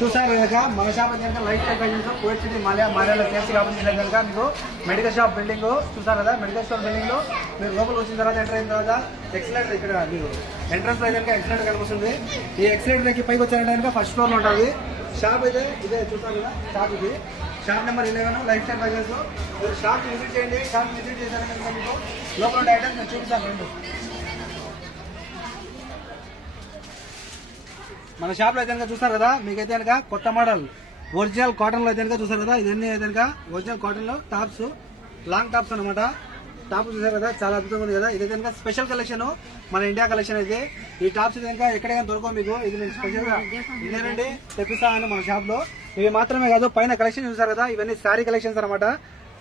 చూసారు కనుక మన షాప్ కనుక lifestyle fashions covid city Malayala safety కాబట్టి కనుక మీకు మెడికల్ షాప్ బిల్డింగ్ చూసారు కదా. మెడికల్ స్టోర్ బిల్డింగ్ లో మీరు లోపల వచ్చిన తర్వాత ఎంటర్ అయిన తర్వాత ఎక్సలెంటర్ ఇక్కడ మీకు ఎంట్రన్స్ లో కనుక ఎక్సలెంటర్ కనిపిస్తుంది. ఈ ఎక్సలెంటర్ కి పైకి వచ్చారంటే కనుక ఫస్ట్ ఫ్లోర్ లో ఉంటుంది షాప్. అయితే ఇదే చూసారు కదా షాప్. ఇది shop number 11 life style fashions లో మీరు షాప్ విజిట్ చేయండి. షాప్ విజిట్ చేశారంటే కనుక మీకు లోపల ఉండే ఐటమ్స్ నేను చూపిస్తాను. రెండు మన షాప్ లో అయితే కనుక చూస్తారు కదా మీకైతే కనుక కొత్త మోడల్ ఒరిజినల్ కాటన్ లో అయితే కనుక చూసారు కదా. ఇదన్నీ అయితే కనుక ఒరిజినల్ కాటన్ లో టాప్స్, లాంగ్ టాప్స్ అనమాట. టాప్ చూసారు కదా చాలా అద్భుతంగా ఉంది కదా. ఇది కనుక స్పెషల్ కలెక్షన్, మన ఇండియా కలెక్షన్ అయితే. ఈ టాప్స్ కనుక ఎక్కడైనా దొరకవు మీకు. ఇది నేను స్పెషల్ గా ఇదేనండి తెప్పిస్తాను మన షాప్ లో. ఇవి మాత్రమే కాదు పైన కలెక్షన్ చూసారు కదా ఇవన్నీ శారీ కలెక్షన్స్ అనమాట.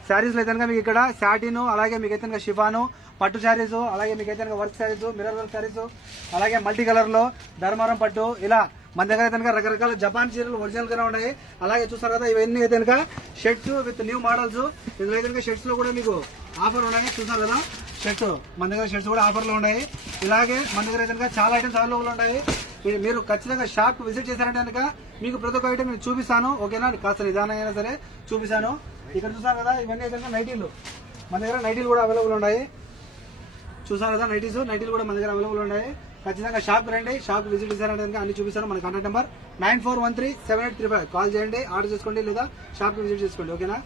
శారీస్ లో అయితే కనుక మీకు ఇక్కడ సాటిన్, అలాగే మీకు అయితే కనుక షిఫాను, పట్టు శారీస్, అలాగే మీకు అయితే కనుక work saris, mirror work saris, అలాగే మల్టీ కలర్ లో ధర్మారం పట్టు, ఇలా మన దగ్గర అయితే కనుక రకరకాల జపాన్ చీరలు ఒరిజినల్ గానే ఉన్నాయి. అలాగే చూసారు కదా ఇవన్నీ అయితే కనుక షర్ట్స్ విత్ న్యూ మోడల్స్. ఇందులో అయితే కనుక షర్ట్స్ లో కూడా మీకు ఆఫర్ ఉన్నాయి. చూసారు కదా షర్ట్స్, మన దగ్గర షర్ట్స్ కూడా ఆఫర్ లో ఉన్నాయి. ఇలాగే మన దగ్గర అయితే కనుక చాలా ఐటమ్స్ అవైలబుల్ ఉన్నాయి. మీరు ఖచ్చితంగా షాప్ విజిట్ చేశారంటే కనుక మీకు ప్రతి ఒక్క ఐటమ్ నేను చూపిస్తాను. ఓకేనా, కాస్త నిదానంగా అయినా సరే చూపిస్తాను. ఇక్కడ చూసారు కదా ఇవన్నీ అయితే నైటీలు, మన దగ్గర నైటీలు కూడా అవైలబుల్ ఉన్నాయి. చూసారు కదా నైటీలు కూడా మన దగ్గర అవైలబుల్ ఉన్నాయి. ఖచ్చితంగా షాప్ రండి. షాప్ విజిట్ చేశారంటే కనుక అన్ని చూపిస్తాను. మన కాంటాక్ట్ నెంబర్ 94137835 కాల్ చేయండి, ఆర్డర్ చేసుకోండి లేదా షాప్ విజిట్ చేసుకోండి. ఓకేనా.